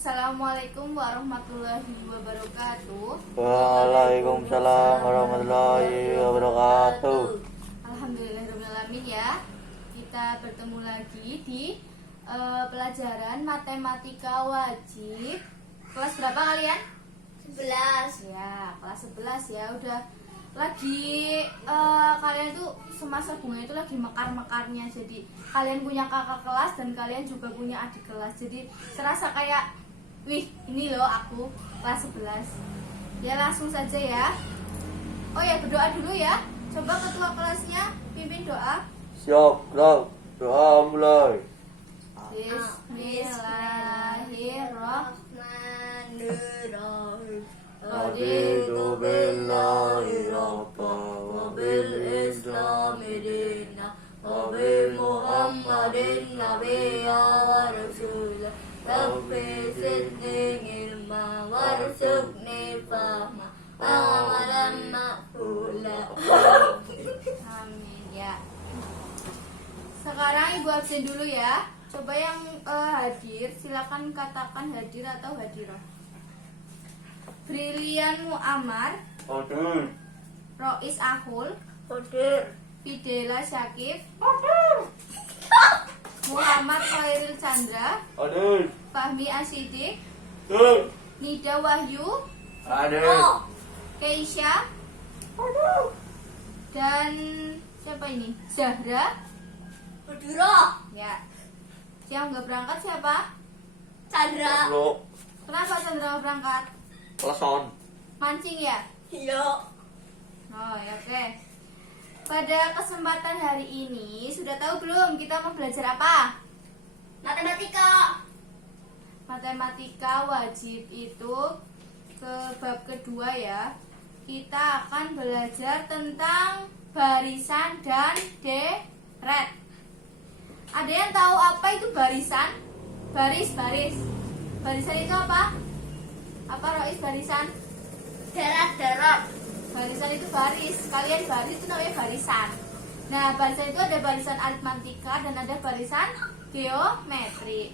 Assalamualaikum warahmatullahi wabarakatuh. Waalaikumsalam warahmatullahi wabarakatuh. Alhamdulillahirrahmanirrahim ya. Kita bertemu lagi di pelajaran matematika wajib. Kelas berapa kalian? 11. Ya, kelas 11 ya. Udah lagi kalian tuh semasa bunga itu lagi mekar-mekarnya. Jadi kalian punya kakak kelas dan kalian juga punya adik kelas. Jadi serasa kayak, wih, ini loh aku kelas 11. Ya langsung saja ya. Oh ya, berdoa dulu ya. Coba ketua kelasnya pimpin doa. Siap, gerak, doa mulai. Bismillahirrahmanirrahim. Raditu billahi rabba wa bil islami dina wa bi Muhammadin nabiyya wa rasulah. Rabbi zidni ilma warzuqni fahma wa amalan maqbula. Amin ya. Sekarang ibu absen dulu ya. Coba yang hadir silakan katakan hadir atau hadirah. Brilian Muammar, Hadir, Rois Ahul, Hadir. Fidela Syakif, Muhammad Khairil Chandra, hadir, Fahmi Asidik, hadir, Nida Wahyu, hadir, Keisha, dan siapa ini? Zahra. Hadira. Ya. Yang nggak berangkat siapa? Chandra. bro, Kenapa Chandra nggak berangkat? kelasan, Mancing ya? Iya. Oh ya, oke. Pada kesempatan hari ini sudah tahu belum kita mau belajar apa? Matematika. Matematika wajib itu ke bab kedua ya. Kita akan belajar tentang barisan dan deret. Ada yang tahu apa itu barisan? Baris. Barisan itu apa? Apa Rois barisan? Darat. Barisan itu baris. Kalian baris itu namanya barisan. Nah, barisan itu ada barisan aritmatika dan ada barisan geometri.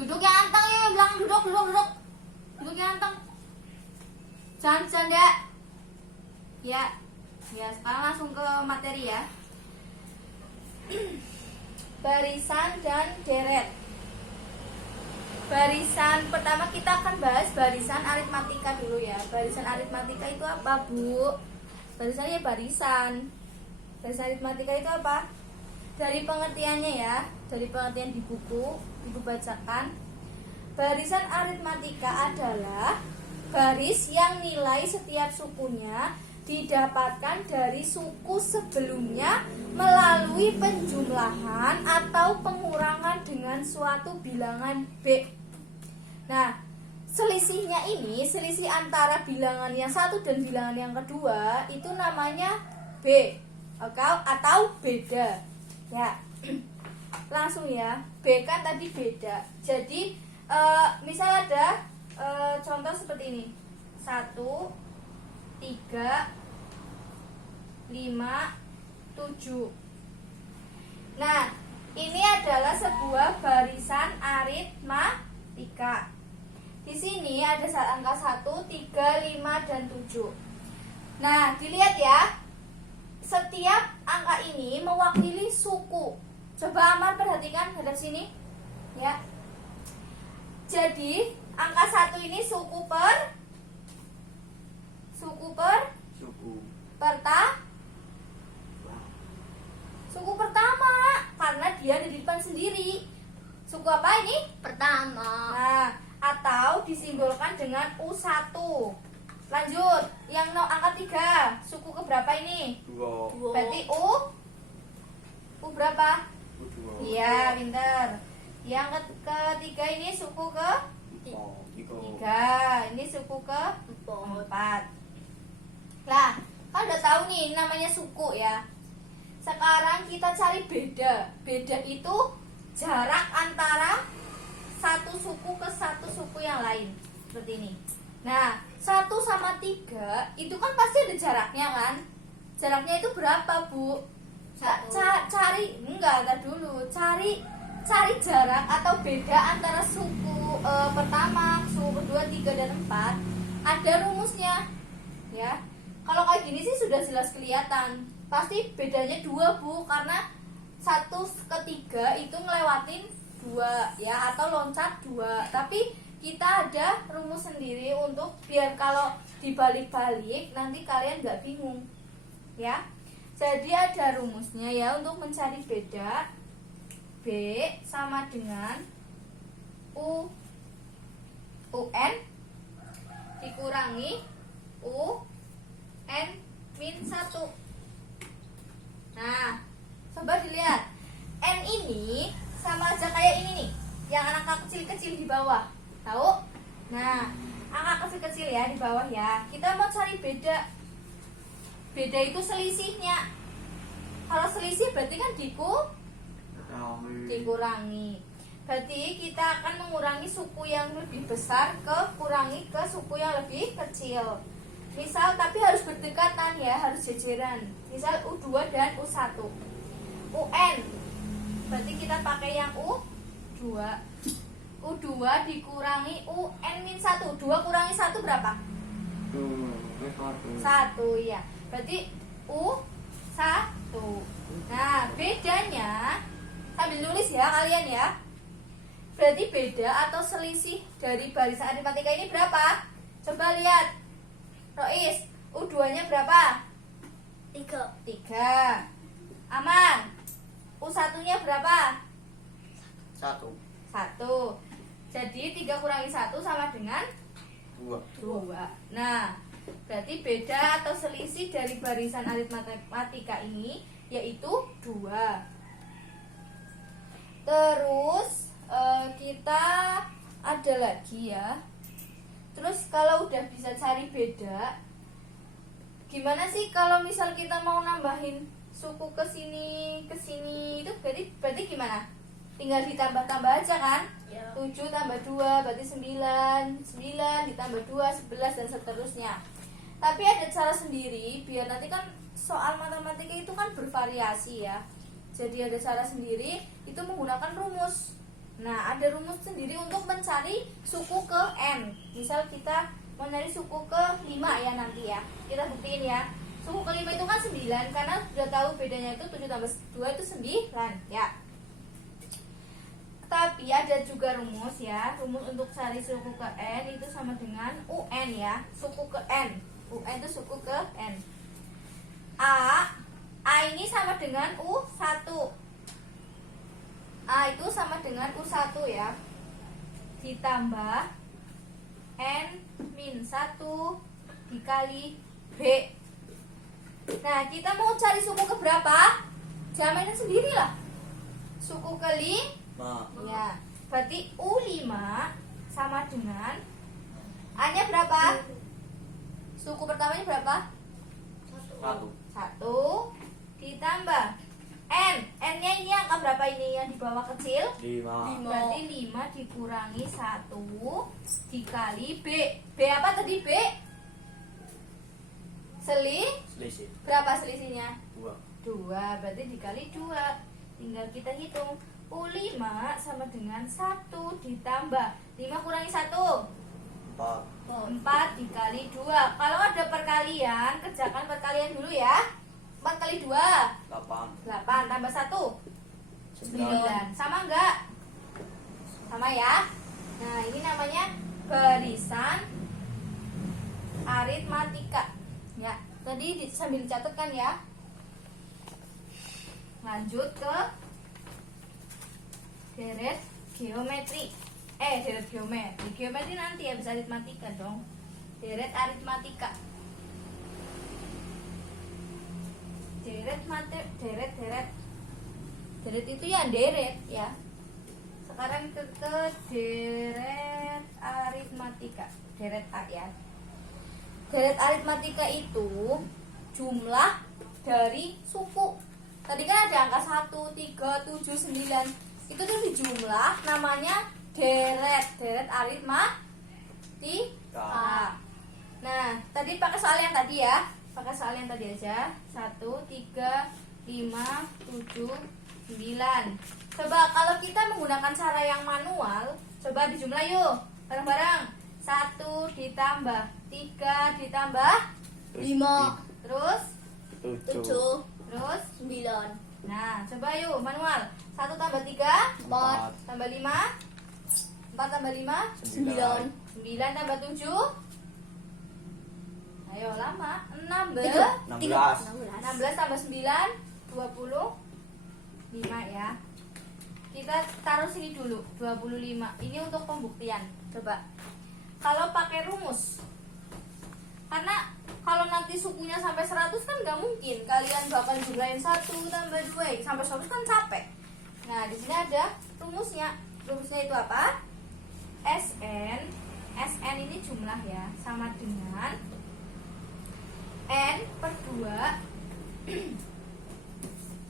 Duduk yang anteng ya, yang belakang duduk. Duduk yang anteng. Jangan canda. Ya, sekarang langsung ke materi ya. Barisan dan deret. Barisan pertama kita akan bahas barisan aritmatika dulu ya. Barisan aritmatika itu apa, Bu? Barisannya barisan. Barisan aritmatika itu apa? Dari pengertiannya ya, dari pengertian di buku, Ibu bacakan. Barisan aritmatika adalah baris yang nilai setiap sukunya didapatkan dari suku sebelumnya melalui penjumlahan atau pengurangan dengan suatu bilangan B. Nah, selisihnya ini, selisih antara bilangan yang satu dan bilangan yang kedua itu namanya B atau beda. Ya, langsung ya, B kan tadi beda. Jadi, misal ada contoh seperti ini, 1, 3, 5, 7. Nah, ini adalah sebuah barisan aritmatika. Di sini ada angka 1, 3, 5, dan 7. Nah, dilihat ya. Setiap angka ini mewakili suku. Coba Amar perhatikan hadap sini. Ya. Jadi, angka 1 ini suku pertama karena dia ada di depan sendiri. Suku apa ini? Pertama. Nah, atau disimbolkan dengan U1. Lanjut, yang angka 3, suku keberapa ini? 2, Berarti U berapa? Iya, pinter. Yang ketiga ini suku ke 3. Ini suku ke 4. Lah, kan udah tahu nih namanya suku ya. Sekarang kita cari beda. Beda itu jarak antara satu suku ke satu suku yang lain. Seperti ini. Nah, 1 sama 3 itu kan pasti ada jaraknya kan? Jaraknya itu berapa, Bu? Cari jarak atau beda antara suku pertama, suku kedua, 3 dan 4 ada rumusnya. Ya. Kalau kayak gini sih sudah jelas kelihatan. Pasti bedanya 2, Bu, karena 1 ke 3 itu ngelewatin 2 ya, atau loncat 2. Tapi kita ada rumus sendiri untuk biar kalau dibalik-balik nanti kalian nggak bingung. Ya. Jadi ada rumusnya ya untuk mencari beda. B sama dengan UN dikurangi UN min 1. Nah, coba dilihat. N ini sama aja kayak ini nih, yang angka kecil-kecil di bawah. Tahu? Nah, angka kecil-kecil ya di bawah ya. Kita mau cari beda. Beda itu selisihnya. Kalau selisih berarti kan dikurangi. Berarti kita akan mengurangi suku yang lebih besar kurangi ke suku yang lebih kecil. Misal, tapi harus berdekatan ya, harus jajaran. Misal U2 dan U1. UN. Berarti kita pakai yang U2. U2 dikurangi UN-1. 2 kurangi 1 berapa? 1 ya. Berarti U1. Nah, bedanya sambil nulis ya kalian ya. Berarti beda atau selisih dari barisan aritmatika ini berapa? Coba lihat. Rois, U2-nya berapa? 3. Aman. U1-nya berapa? 1. 1. Jadi 3 kurangi 1 sama dengan 2. Nah, berarti beda atau selisih dari barisan aritmatika ini yaitu 2. Terus kita ada lagi ya. Terus kalau udah bisa cari beda, gimana sih kalau misal kita mau nambahin suku ke sini itu berarti gimana? Tinggal ditambah-tambah aja kan? Ya. 7 tambah 2 berarti 9 ditambah 2 11 dan seterusnya. Tapi ada cara sendiri biar nanti kan soal matematika itu kan bervariasi ya. Jadi ada cara sendiri itu menggunakan rumus. Nah, ada rumus sendiri untuk mencari suku ke N. Misal kita mau nyari suku ke 5 ya nanti ya. Kita buktiin ya. Suku ke 5 itu kan 9 karena sudah tahu bedanya itu 7 tambah 2 itu 9 ya. Tapi ada juga rumus ya. Rumus untuk cari suku ke N itu sama dengan UN ya. Suku ke N. UN itu suku ke N. A ini sama dengan U1. A itu sama dengan U1 ya. Ditambah N-1 dikali B. Nah, kita mau cari suku ke berapa? Jamain sendiri lah. Suku ke 5. Ya, berarti U5 sama dengan A-nya berapa? Suku pertamanya berapa? 1 ditambah N-nya ini angka berapa ini yang di bawah kecil? 5. Berarti 5 dikurangi 1 dikali B. B apa tadi B? Selisih. Berapa selisihnya? 2. 2, berarti dikali 2. Tinggal kita hitung. U5 sama dengan 1 ditambah 5 kurangi 1 4 dikali 2. Kalau ada perkalian, kerjakan perkalian dulu ya. 4 kali 2 8 tambah 1 9. Sama enggak? Sama ya. Nah, ini namanya barisan aritmatika. Ya, tadi sambil dicatatkan ya. Lanjut ke deret geometri. Deret geometri. Geometri nanti ya, bisa aritmatika dong. Deret aritmatika. Deret itu ya deret ya. Sekarang ke deret aritmatika. Deret A ya. Deret aritmatika itu jumlah dari suku. Tadi kan ada angka 1, 3, 7, 9. Itu tuh dijumlah namanya deret aritmatika. Nah, tadi pakai soal yang tadi ya. Pakai soal yang tadi aja. 1, 3, 5, 7, 9. Coba kalau kita menggunakan cara yang manual, Coba dijumlah yuk, bareng-bareng. 1 ditambah 3 ditambah 5. terus 7. terus. 9. Nah, coba yuk manual. 1 tambah 3 4. tambah 5 4 tambah 5 9. 9 tambah 7. Ayo lama. 16 16. tambah 9 25 ya. Kita taruh sini dulu 25. Ini untuk pembuktian. Coba. Kalau pakai rumus. Karena kalau nanti sukunya sampai 100 kan nggak mungkin. Kalian bakal jumlahin 1 tambah 2 sampai 100 kan capek. Nah, di sini ada rumusnya. Rumusnya itu apa? SN ini jumlah ya, sama dengan N per 2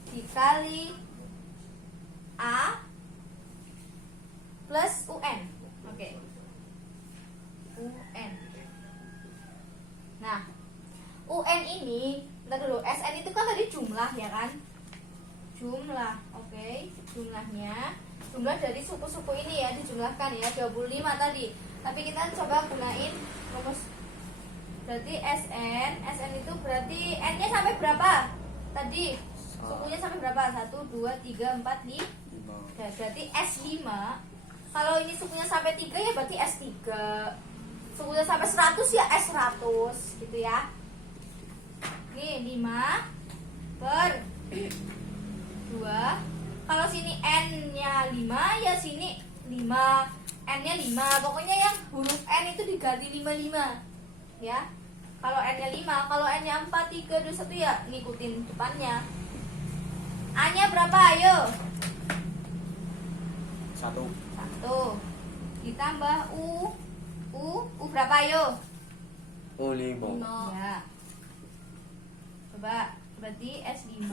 dikali A plus UN. Oke. UN. Nah, UN ini, bentar dulu, SN itu kan tadi jumlah ya kan? Jumlah, oke. Jumlah dari suku-suku ini ya, dijumlahkan ya, 25 tadi. Tapi kita coba gunain rumus. Berarti SN itu berarti N-nya sampai berapa? Tadi sukunya sampai berapa? 1, 2, 3, 4, 5. Nah, berarti S5. Kalau ini sukunya sampai 3 ya berarti S3. Sukunya sampai 100 ya S100 gitu ya. Ini 5 per 2. Kalau sini N-nya 5 ya sini 5. N-nya 5. Pokoknya yang huruf N itu diganti 55. Ya. Kalau N-nya 5, kalau N-nya 4, 3, 2, 1 ya ngikutin depannya. A-nya berapa? Ayo. 1. 1 ditambah U berapa? Ayo. 5. Ya. Coba, berarti S5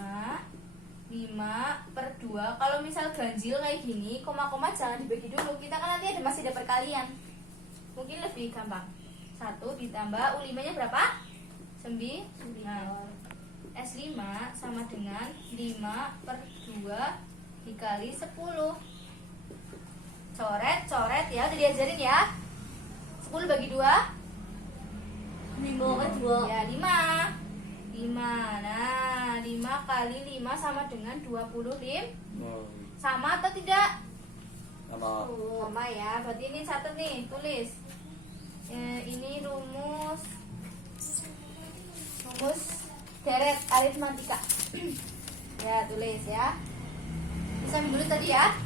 5 per 2. Kalau misal ganjil kayak gini, koma-koma jangan dibagi dulu. Kita kan nanti masih ada perkalian. Mungkin lebih gampang. 1 ditambah U5-nya berapa? 9. Nah, S5 sama dengan 5 per 2 dikali 10. Coret ya, udah diajarin ya. 10 bagi 2 5 per 2. ya 5. Nah, 5 kali 5 sama dengan 25. Sama atau tidak? Sama ya. Berarti ini satu nih, tulis. Ini rumus deret aritmatika. Ya, tulis ya. Bisa dulu tadi ya.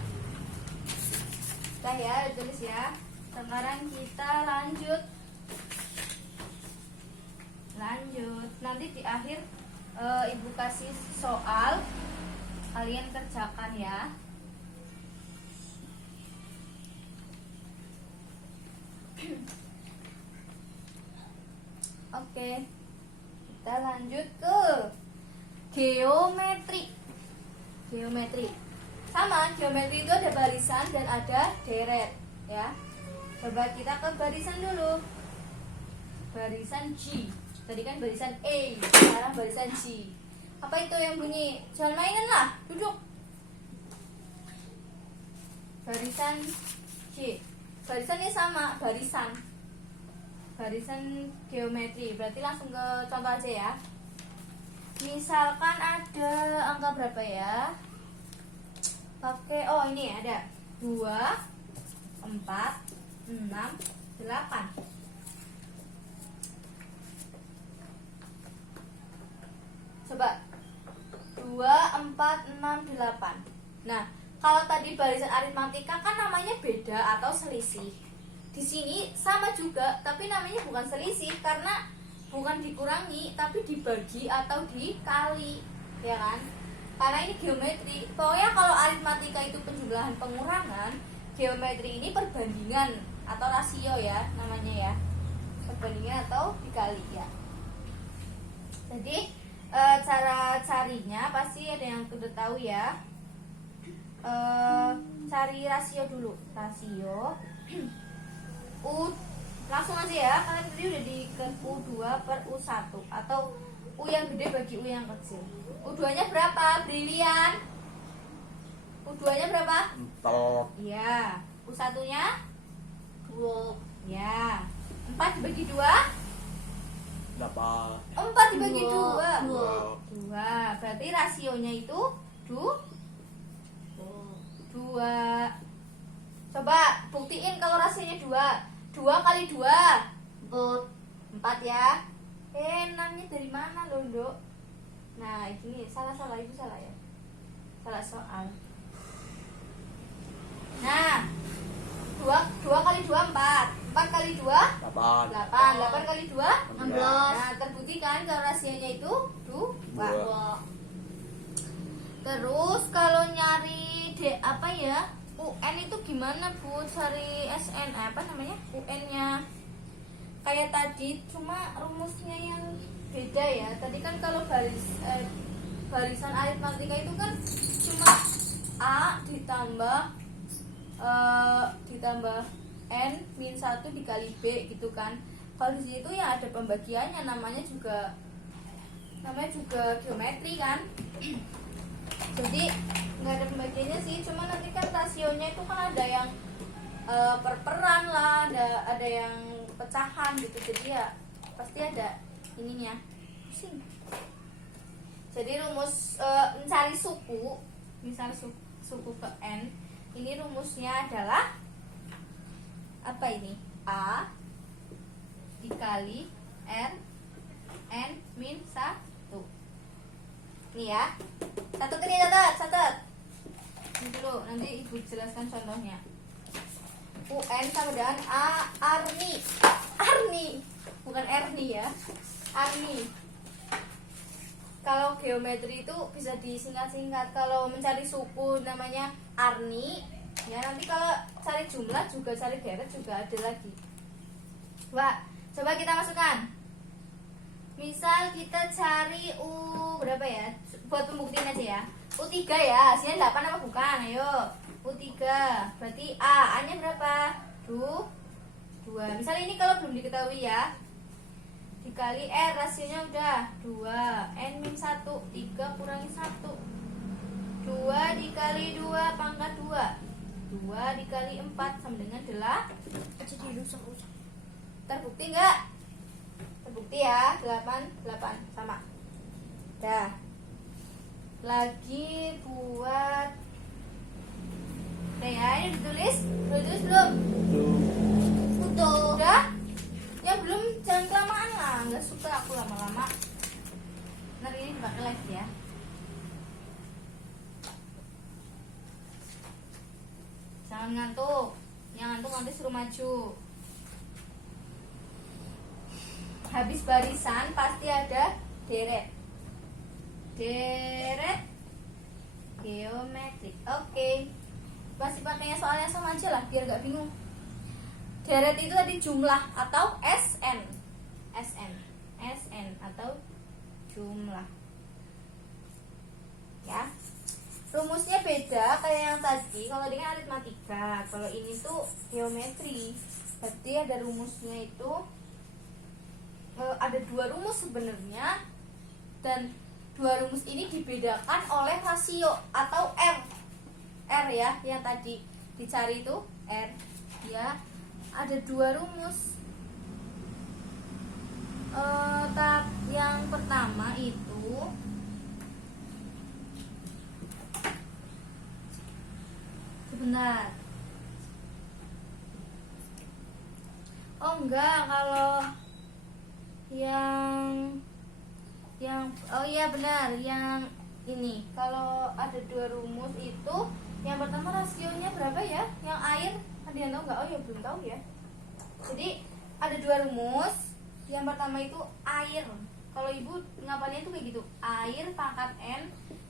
Udah ya, tulis ya. Sekarang kita lanjut. Nanti di akhir ibu kasih soal, kalian kerjakan ya. Oke, kita lanjut ke geometri. Sama, geometri itu ada barisan dan ada deret ya. Coba kita ke barisan dulu. Barisan G. Tadi kan barisan A, sekarang barisan G. Apa itu yang bunyi? Jangan mainan lah, duduk. Barisan G. Barisannya sama, barisan geometri. Berarti langsung ke contoh aja ya. Misalkan ada angka berapa ya? Pakai, oh ini ada 2, 4, 6, 8. Coba 2, 4, 6, 8. Nah, kalau tadi barisan aritmatika kan namanya beda atau selisih. Di sini sama juga, tapi namanya bukan selisih karena bukan dikurangi, tapi dibagi atau dikali, ya kan? Karena ini geometri. Pokoknya kalau aritmatika itu penjumlahan pengurangan, geometri ini perbandingan atau rasio ya namanya ya. Perbandingan atau dikali ya. Jadi cara carinya pasti ada yang udah tahu ya. Cari rasio dulu. Rasio U, langsung aja ya. Kalian tadi udah di U2 per U1 atau U yang gede bagi U yang kecil. U2 nya berapa? Brilian. U2 nya berapa? 4. Iya. U1 nya 2. ya 4 dibagi 2 8. 4 dibagi 2 2. 2 berarti rasionya itu 2. Coba buktiin kalau rasionya 2 kali 2 4. 4 ya. 6-nya dari mana loh, Dok? Nah, ini salah ibu salah ya. Salah soal. Nah, 2 kali 2 4. 4 kali 2 8. 8 kali 2 16. Nah, terbukti kan kalau rasionya itu 2. 2. Terus kalau nyari apa ya? UN itu gimana, Bu? Cari SN apa namanya? UN-nya. Kayak tadi cuma rumusnya yang beda ya. Tadi kan kalau barisan aritmatika itu kan cuma A ditambah N min 1 dikali B gitu kan. Kalau di situ ya ada pembagiannya, namanya juga geometri kan. Jadi nggak ada pembagiannya sih, cuma nanti kan rasionya itu kan ada yang perperan lah, ada yang pecahan gitu, jadi ya pasti ada ininya. Pusing. Jadi rumus mencari suku, misal suku ke N, ini rumusnya adalah apa ini? A dikali R N min 1. Ini ya. Catat ini, catat. Ini dulu, nanti ibu jelaskan contohnya. UN sama dengan Arni, bukan Erni ya. Arni. Kalau geometri itu bisa disingkat-singkat. Kalau mencari suku namanya Arni. Ya, nanti kalau cari jumlah juga, cari deret juga ada lagi. Coba kita masukkan. Misal kita cari U berapa ya? Buat pembuktian aja ya. U3 ya, hasilnya 8 apa bukan? Ayo. U3 berarti A-nya berapa? 2. Misal ini kalau belum diketahui ya. Dikali R, rasionya udah 2. N min 1, 3 kurangi 1. 2 dikali 2 pangkat 2. 2 dikali 4 sama dengan 8. Jadi rusak. Terbukti nggak? Terbukti ya, 8 sama. Dah. Lagi buat ya, ini ditulis belum? Udah? Ya belum, jangan kelamaan lah, nggak suka aku lama-lama. Nanti ini dipakai lagi ya. Jangan ngantuk, yang ngantuk nanti suruh maju. Habis barisan pasti ada deret geometrik. Oke. Masih pakainya soalnya sama aja lah biar gak bingung. Deret itu tadi jumlah atau SN atau jumlah ya. Rumusnya beda kayak yang tadi. Kalau ini kan aritmatika, kalau ini tuh geometri. Berarti ada rumusnya itu ada 2 rumus sebenarnya, dan 2 rumus ini dibedakan oleh rasio atau R ya, yang tadi dicari itu R ya. Ada 2 rumus. Yang pertama itu sebentar. Oh enggak, kalau yang oh iya benar, yang ini kalau ada 2 rumus itu, yang pertama rasionya berapa ya? Yang air ada yang tahu nggak? Oh ya belum tahu ya. Jadi ada 2 rumus. Yang pertama itu air. Kalau ibu ngapalinnya tuh kayak gitu, air pangkat N.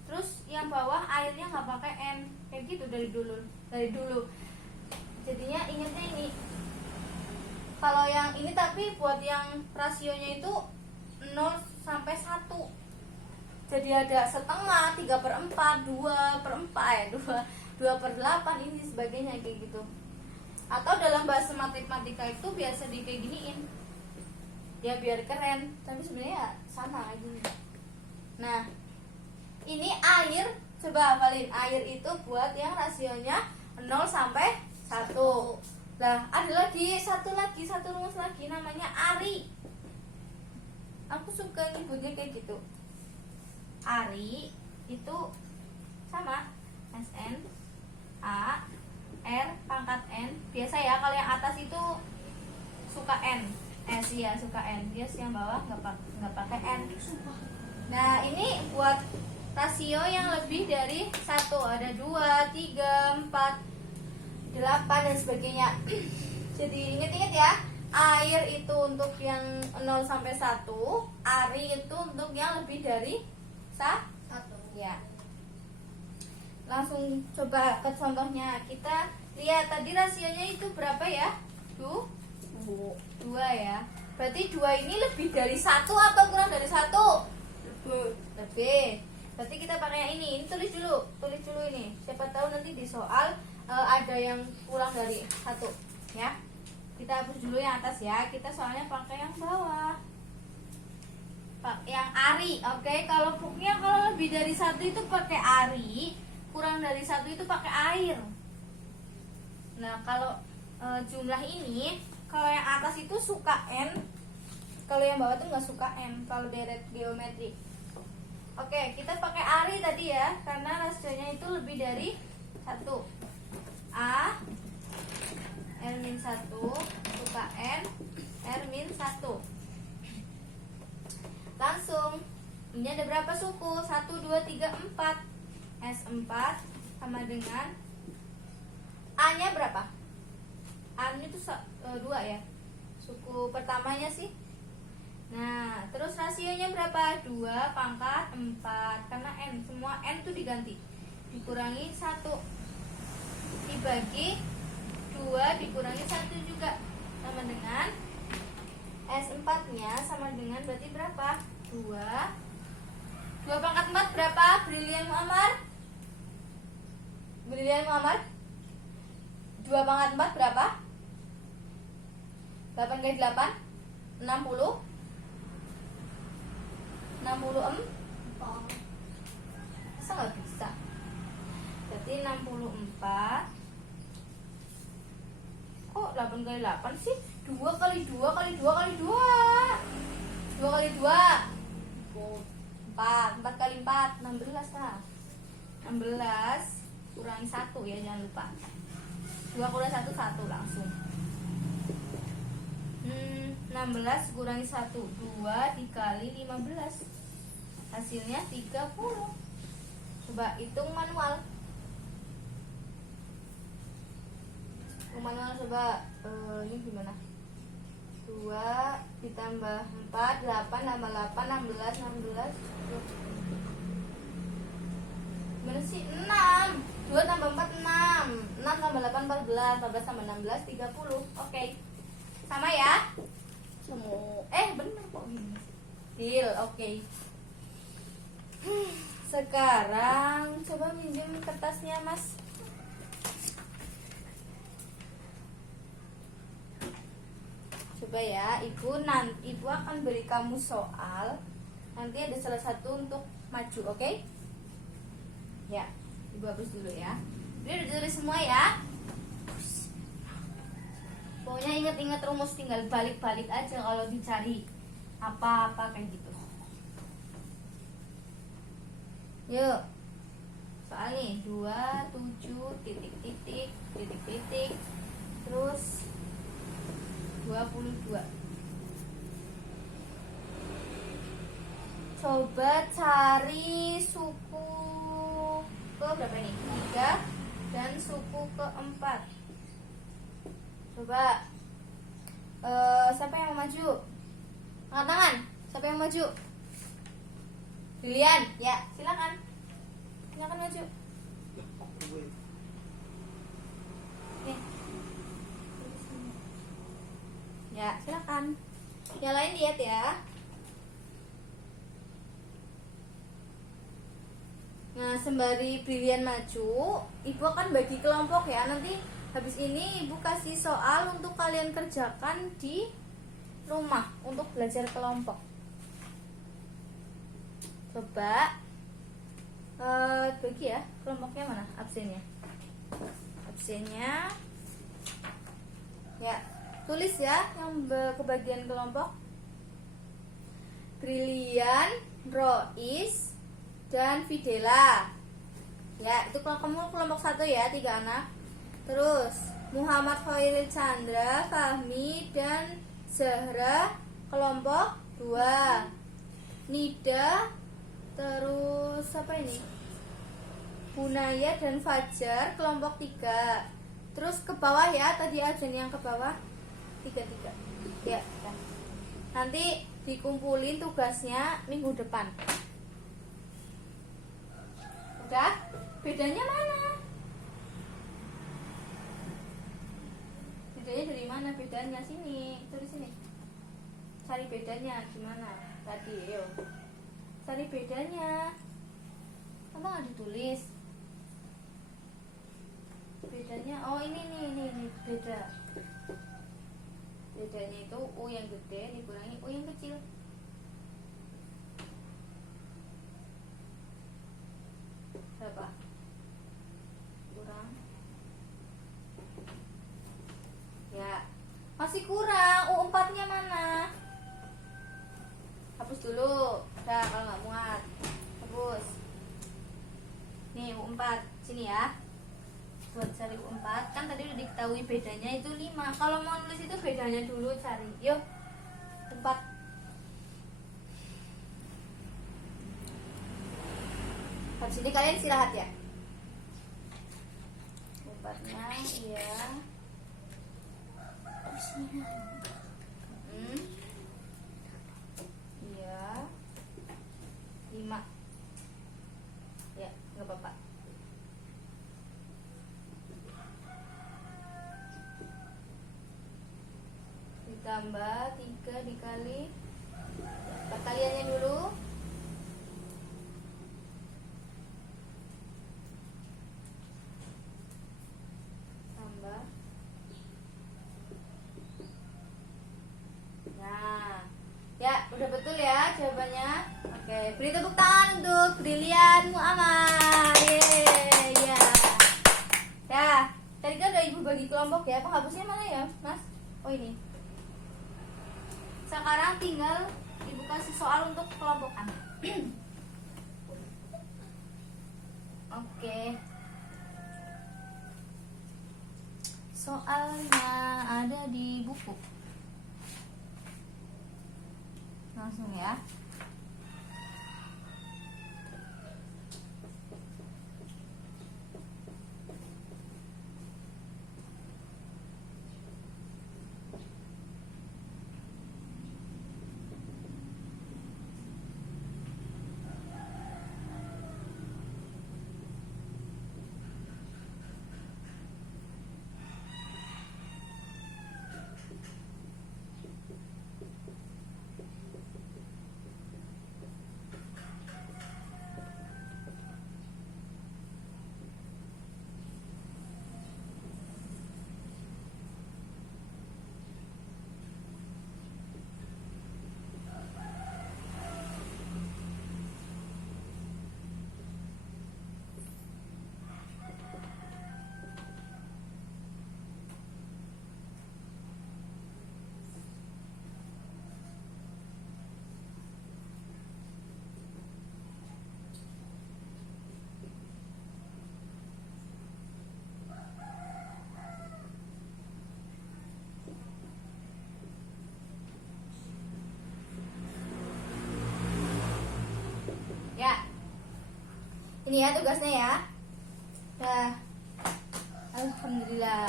Terus yang bawah airnya nggak pakai N, kayak gitu dari dulu. Jadinya ingatnya ini. Kalau yang ini tapi buat yang rasionya itu 0 sampai 1. Jadi ada setengah, 3/4, 2/4 ya, 2/8 ini sebagainya kayak gitu. Atau dalam bahasa matematika itu biasa di kayak giniin. Ya biar keren, tapi sebenarnya sama kayak gini. Nah, ini air, coba hafalin. Air itu buat yang rasionya 0 sampai 1. Nah, ada lagi satu rumus lagi namanya Ari. Aku suka nyebutnya kayak gitu. Ari itu sama SN A R pangkat N. Biasa ya kalau yang atas itu suka N. Iya suka N. Dia yang bawah nggak pakai N. Nah, ini buat rasio yang lebih dari 1. Ada 2, 3, 4, 8 dan sebagainya. Jadi ingat-ingat ya. Air itu untuk yang 0 sampai 1, Ari itu untuk yang lebih dari 1. Ya. Langsung coba ke contohnya. Kita lihat tadi rasionya itu berapa ya? 2 ya. Berarti 2 ini lebih dari 1 atau kurang dari 1? Lebih. Berarti kita pakai yang ini. Ini tulis dulu ini. Siapa tahu nanti di soal ada yang kurang dari 1 ya. Kita hapus dulu yang atas ya. Kita soalnya pakai yang bawah. Yang Ari, oke. Kalau lebih dari 1 itu pakai Ari, kurang dari 1 itu pakai air. Nah, kalau jumlah ini, kalau yang atas itu suka N, kalau yang bawah itu nggak suka N. Kalau deret geometri. Oke, kita pakai Ari tadi ya, karena rasionya itu lebih dari 1. A R-1 suka N R-1. Langsung, ini ada berapa suku? 1, 2, 3, 4. S4 sama dengan A-nya berapa? A-nya itu 2 ya. Suku pertamanya sih. Nah, terus rasionya berapa? 2 pangkat 4. Karena N, semua N itu diganti. Dikurangi 1. Dibagi 2 dikurangi 1 juga. Sama dengan S4-nya sama dengan berarti berapa? 2 pangkat 4 berapa? Brilian Muammar? 2 pangkat 4 berapa? 8 kali 8 60. 64. Masa nggak bisa? Berarti 64. Kok 8 kali 8 sih? 2 kali 2 kali 2 kali 2. 2 kali 2 4. 4 kali 4 16 lah. 16 kurangi 1 ya, jangan lupa. 2 kurangi 1 1 langsung. 16 kurangi 1 2 dikali 15. Hasilnya 30. Coba hitung manual. Coba ini gimana? 2 ditambah 4 8 tambah 8 16 gimana sih? 6. 2 tambah 4 6. 6 tambah 8 14. 14 tambah 16 30. Oke. Sama ya? Bener kok gini. Deal, oke. Sekarang coba minjem kertasnya, Mas. Coba ya, ibu akan beri kamu soal. Nanti ada salah satu untuk maju, oke? Ya, ibu hapus dulu ya. Ini udah ditulis semua ya. Pokoknya ingat-ingat rumus, tinggal balik-balik aja kalau dicari apa-apa kayak gitu. Yuk. Soal nih 27 titik terus 22. Coba cari suku ke berapa nih? 3 dan suku ke-4. Coba siapa yang mau maju? Angkat tangan. Siapa yang mau maju? Brilian, ya silakan. Silakan maju. Nih. Ya silakan. Yang lain lihat ya. Nah, sembari Brilian maju, ibu akan bagi kelompok ya. Nanti habis ini ibu kasih soal untuk kalian kerjakan di rumah untuk belajar kelompok. Coba bagi ya, kelompoknya mana absennya? Absennya Ya, tulis ya yang kebagian kelompok. Brilian, Rois, dan Fidela. Ya, itu kamu kelompok 1 ya, 3 anak. Terus Muhammad Khairil Chandra, Fahmi, dan Zahra kelompok 2. Nida, terus apa ini? Bunaya dan Fajar kelompok 3. Terus ke bawah ya, tadi aja nih yang ke bawah 3. Ya, udah. Nanti dikumpulin tugasnya minggu depan. Udah? Bedanya mana? Bedanya dari mana? Bedanya sini, tulis sini. Cari bedanya gimana? Tadi, yuk. Cari bedanya. Kenapa nggak ditulis? Bedanya, oh ini beda. Bedanya itu U yang gede dikurangi U yang kecil. Berapa? Kurang. Ya, masih kurang. U4-nya mana? Hapus dulu. Udah, kalau nggak muat. Hapus. Nih U4, sini ya. Buat cari U4, kan tadi udah diketahui bedanya itu 5. Kalau mau nulis itu bedanya dulu cari. Yuk. U4. Habis ini kalian istirahat ya. U4-nya iya. Iya. 5. Ya, nggak apa-apa. Ditambah 3 dikali perkaliannya dulu. Tambah. Nah, ya udah betul ya jawabannya. Oke, beri tepuk tangan untuk Brilian Muammar. Yeay, ya. Ya, tadi kan udah ibu bagi kelompok ya. Penghapusnya mana ya, Mas? Oh ini. Sekarang tinggal ibu kasih soal untuk kelompokan. Oke. Soalnya ada di buku. Langsung ya. Ya. Ini ya tugasnya ya. Dah. Alhamdulillah.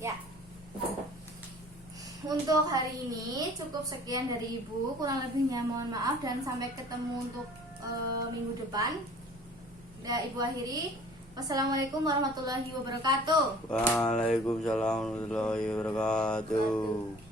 Ya. Untuk hari ini cukup sekian dari Ibu. Kurang lebihnya mohon maaf dan sampai ketemu untuk minggu depan. Udah Ibu akhiri. Wassalamualaikum warahmatullahi wabarakatuh. Waalaikumsalam warahmatullahi wabarakatuh.